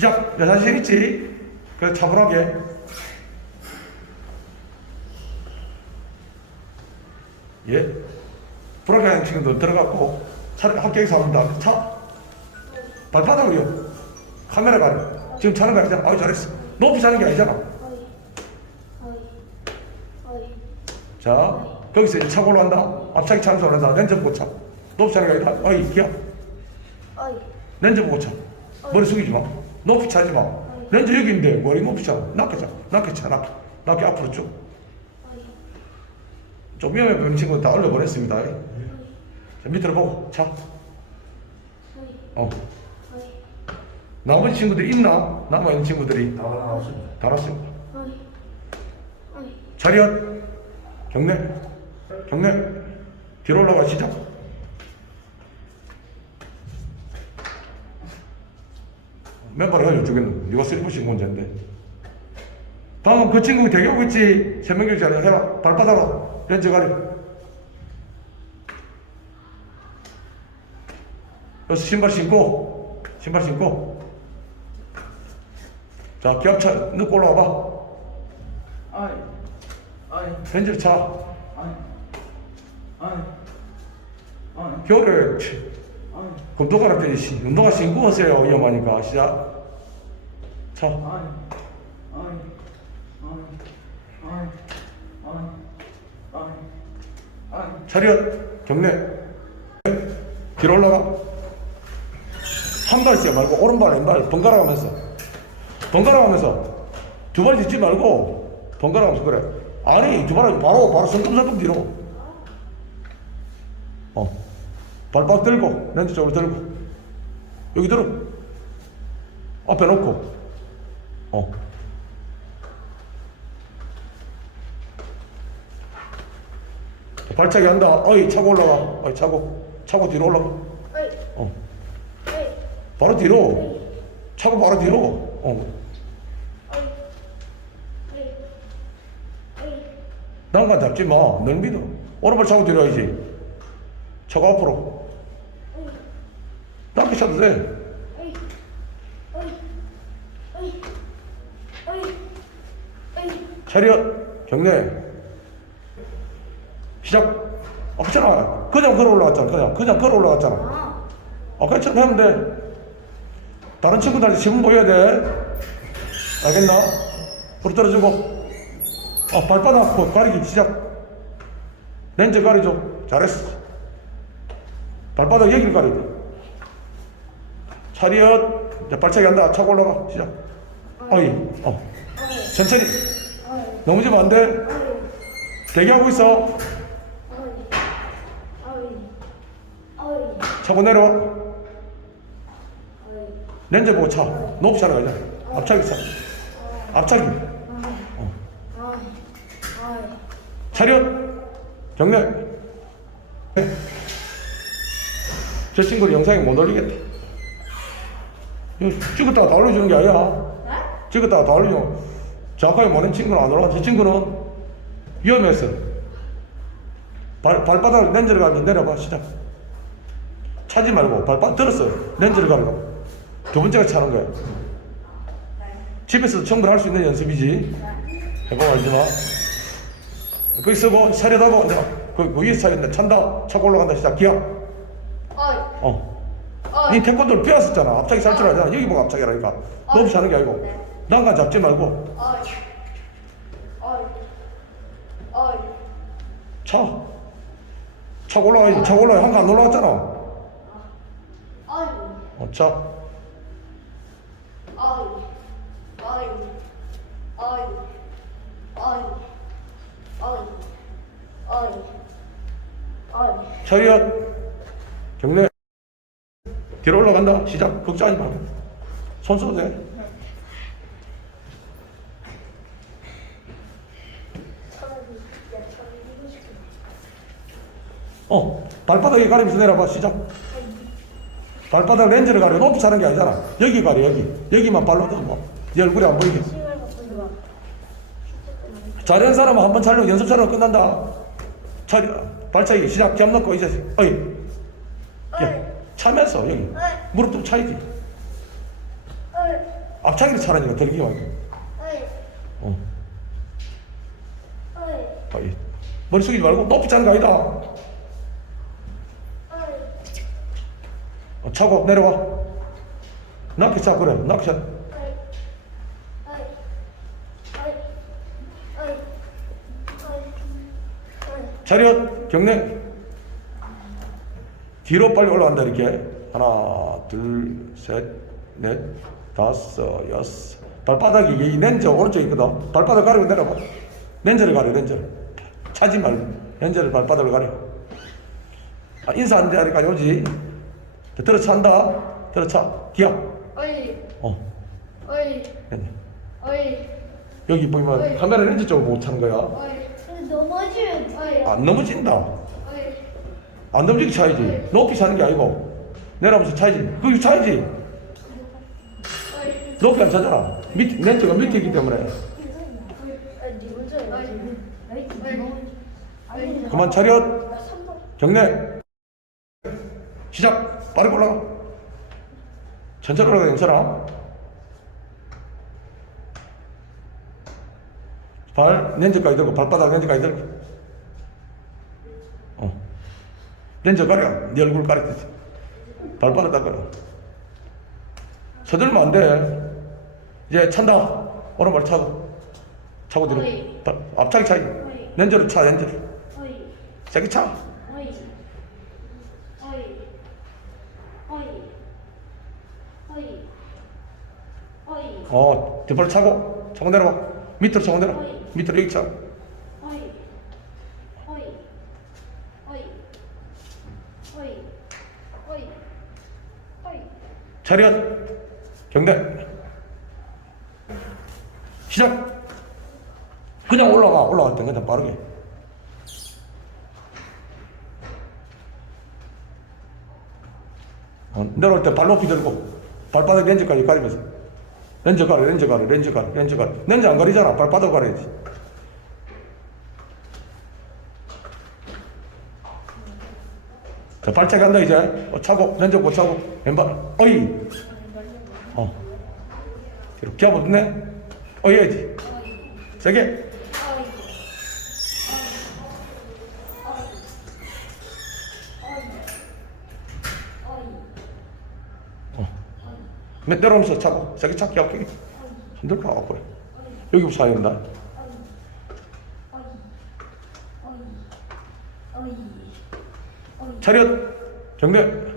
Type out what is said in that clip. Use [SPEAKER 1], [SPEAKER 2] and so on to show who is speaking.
[SPEAKER 1] 시작. 야, 자신 있지? 그래, 차분하게. 예? 불안해하는 친구들 들어갔고, 차를 합격해서 다음에 차. 발바닥을요. 카메라 가려. 지금 차는 거 아니잖아. 아유, 잘했어. 높이 차는 게 아니잖아. 자, 거기서 이제 차고 올라간다. 앞차기 차는 소리 난다. 렌즈 보고 차. 높이 차는 게 아니다. 어이, 기야.
[SPEAKER 2] 어이,
[SPEAKER 1] 렌즈 보고 차. 머리 숙이지 마. 높이 차지 마. 렌즈 여기 있는데 머리 높이 차. 낮게 차. 낮게 차. 낮게. 낮게 앞으로 쭉. 좀 위험해 보이는 친구는 다 올려버렸습니다. 자, 밑으로 보고 차.
[SPEAKER 2] 어.
[SPEAKER 1] 나머지 친구들이 있나? 남아있는 친구들이
[SPEAKER 3] 다 나왔습니다.
[SPEAKER 1] 다 왔습니다.
[SPEAKER 2] 어이, 어이.
[SPEAKER 1] 차렷. 경례. 경례. 뒤로 올라가 시작. 맨발에 가지고 죽겠는 네가 슬리퍼신 문제인데. 다음 그 친구 대기하고 있지. 세명결제하려 해라. 발바닥으로. 렌즈 가려. 여기서 신발 신고. 신발 신고. 자, 기압차 넣고 올라와봐.
[SPEAKER 3] 아이, 아이,
[SPEAKER 1] 렌즈를 차.
[SPEAKER 3] 아이, 아이, 아이,
[SPEAKER 1] 겨울에
[SPEAKER 3] 아이,
[SPEAKER 1] 검도가라 때리시 운동화 신고 오세요 위험하니까. 시작. 자 차렷. 경례. 뒤로 올라가. 한 발씩 말고 오른발 왼발 번갈아 가면서. 번갈아 가면서 두발 딛지 말고 번갈아 가면서 그래. 아니 두 발을 바로 바로 성큼성큼 뒤로 어 발박 들고 렌즈 쪽으로 들고. 여기 들어. 앞에 놓고. 어. 발차기 한다. 어이 차고 올라가 어이 차고. 차고 뒤로 올라가
[SPEAKER 2] 어
[SPEAKER 1] 바로 뒤로. 차고 바로 뒤로. 어. 난간 잡지 마 널 믿어. 오른발 차고 뒤로 해야지. 차고 앞으로 낮게 차도 돼. 차렷. 경례 시작. 아 그렇잖아. 그냥 걸어 올라갔잖아. 그냥. 그냥 걸어 올라갔잖아.
[SPEAKER 2] 아,
[SPEAKER 1] 아 그냥 하면 돼. 다른 친구들한테 지문 보여야 돼. 알겠나? 불 떨어지고. 아 발바닥 뭐 가리기 시작. 렌즈 가리죠. 잘했어. 발바닥 여기를 돼 차렷 자, 발차기 한다. 차고 올라가. 시작. 어이 어.
[SPEAKER 2] 어이,
[SPEAKER 1] 천천히.
[SPEAKER 2] 어이,
[SPEAKER 1] 넘어지면 안돼.
[SPEAKER 2] 어이,
[SPEAKER 1] 대기하고 있어. 차고 내려와. 렌즈 보고 차. 높이 차는 거잖아 앞차기 차. 앞차기.
[SPEAKER 2] 어이.
[SPEAKER 1] 차렷. 경례 저 친구를 영상에 못 올리겠다 이거 찍었다가 다 올려주는 게 아니야. 찍었다가 다 올리면 정확하게 모는 친구는 안 올라가 저 친구는 위험해서. 발, 발바닥 렌즈를 가지고 내려봐 시작. 차지 말고 발바닥 들었어요 렌즈를 가려고. 두 번째가 차는 거야. 집에서도 충분히 할수 있는 연습이지. 해보면 알지마 거기 쓰고 차려다보 내가 그, 그 위에서 차린다 찬다. 차고 올라간다. 시작. 기억
[SPEAKER 2] 어 이,
[SPEAKER 1] 어. 태권도를 배웠었잖아 앞차기 살줄 알잖아 여기 보고 앞차기라니까 너무 차는 게 아니고 난간 잡지 말고
[SPEAKER 2] 어이, 어이, 어이.
[SPEAKER 1] 차 차고 올라가야지 차고 올라가 한칸 안 올라갔잖아
[SPEAKER 2] 어이,
[SPEAKER 1] 어, 차
[SPEAKER 2] 어이, 어이, 어이, 어이, 어이, 어이, 어이.
[SPEAKER 1] 차렷 경례 뒤로 올라간다 시작 걱정하지 말고 손 써도 돼 어, 발바닥에 가리면서 내려봐, 시작. 발바닥 렌즈를 가려. 높이 차는 게 아니잖아. 여기 가려, 여기. 여기만 발로. 네 얼굴이 안 보이게. 잘하는 사람은 한번 차려고 연습 차려고 끝난다. 차려, 발차기 시작. 겸 넣고 이제, 어이. 야, 차면서, 여기. 무릎 좀 차야지. 앞차기를 차라니까 들기가.
[SPEAKER 2] 어이,
[SPEAKER 1] 어.
[SPEAKER 2] 어이,
[SPEAKER 1] 아이. 머리 숙이지 말고 높이 차는 거 아니다.
[SPEAKER 2] 어,
[SPEAKER 1] 차고 내려와. 낮게 차 그래. 낮게 차. 차렷 경례. 뒤로 빨리 올라간다 이렇게. 하나, 둘, 셋, 넷, 다섯, 여섯. 발바닥이 이 렌즈 오른쪽에 있거든. 발바닥 가리고 내려봐. 렌즈를 가려 렌즈. 차지 말고 렌즈를 발바닥을 가려. 아, 인사 안 되니까 오지. 들어찬다. 들어차. 기야.
[SPEAKER 2] 어이,
[SPEAKER 1] 어.
[SPEAKER 2] 어이,
[SPEAKER 1] 렌즈.
[SPEAKER 2] 어이,
[SPEAKER 1] 여기 보면 카메라 렌즈 쪽으로 못 차는 거야.
[SPEAKER 2] 어이. 넘어지면 돼요.
[SPEAKER 1] 안 넘어진다. 안 넘어지게 차야지. 높이 차는 게 아니고. 내려가면서 차야지. 그거 차야지. 높이 안 차잖아. 밑, 렌즈가 밑에 있기 때문에. 그만 차렷. 경례. 시작. 빠르게 올라가. 천천히 올라가 괜찮아. 발, 렌즈까지 들고, 발바닥 렌즈까지 들고. 어. 렌즈 가려. 네 얼굴 가리듯이. 발바닥 닦아라. 서들면 안 돼. 이제 찬다. 오른발 차고. 차고 뒤로. 발- 앞차기 차이. 렌즈를 차, 렌즈를.
[SPEAKER 2] 어이,
[SPEAKER 1] 세게 차.
[SPEAKER 2] 어,
[SPEAKER 1] 뒷발 차고. 차고 내려와. 밑으로 차고 내려와. 밑으로 여기 차.
[SPEAKER 2] 어이, 어이, 어이, 어이, 어이, 어이.
[SPEAKER 1] 차렷. 경대. 시작. 그냥 올라가. 올라갈 때 그냥 빠르게. 어, 내려올 때 발 높이 들고 발바닥 렌즈까지 가리면서 렌즈 가려 렌즈 가려 렌즈 가려 렌즈 가려 렌즈 안 가리잖아 발바닥 가려야지 자 발차기 한다 이제. 어, 차고 렌즈 못 차고. 왼발. 어이. 어. 뒤로 기아 붙네? 어이 해야지 세게. 몇 내려오면서 차고. 세게 차기 할게 흔들까 아, 그래. 여기부터 차야 된다 차렷. 경례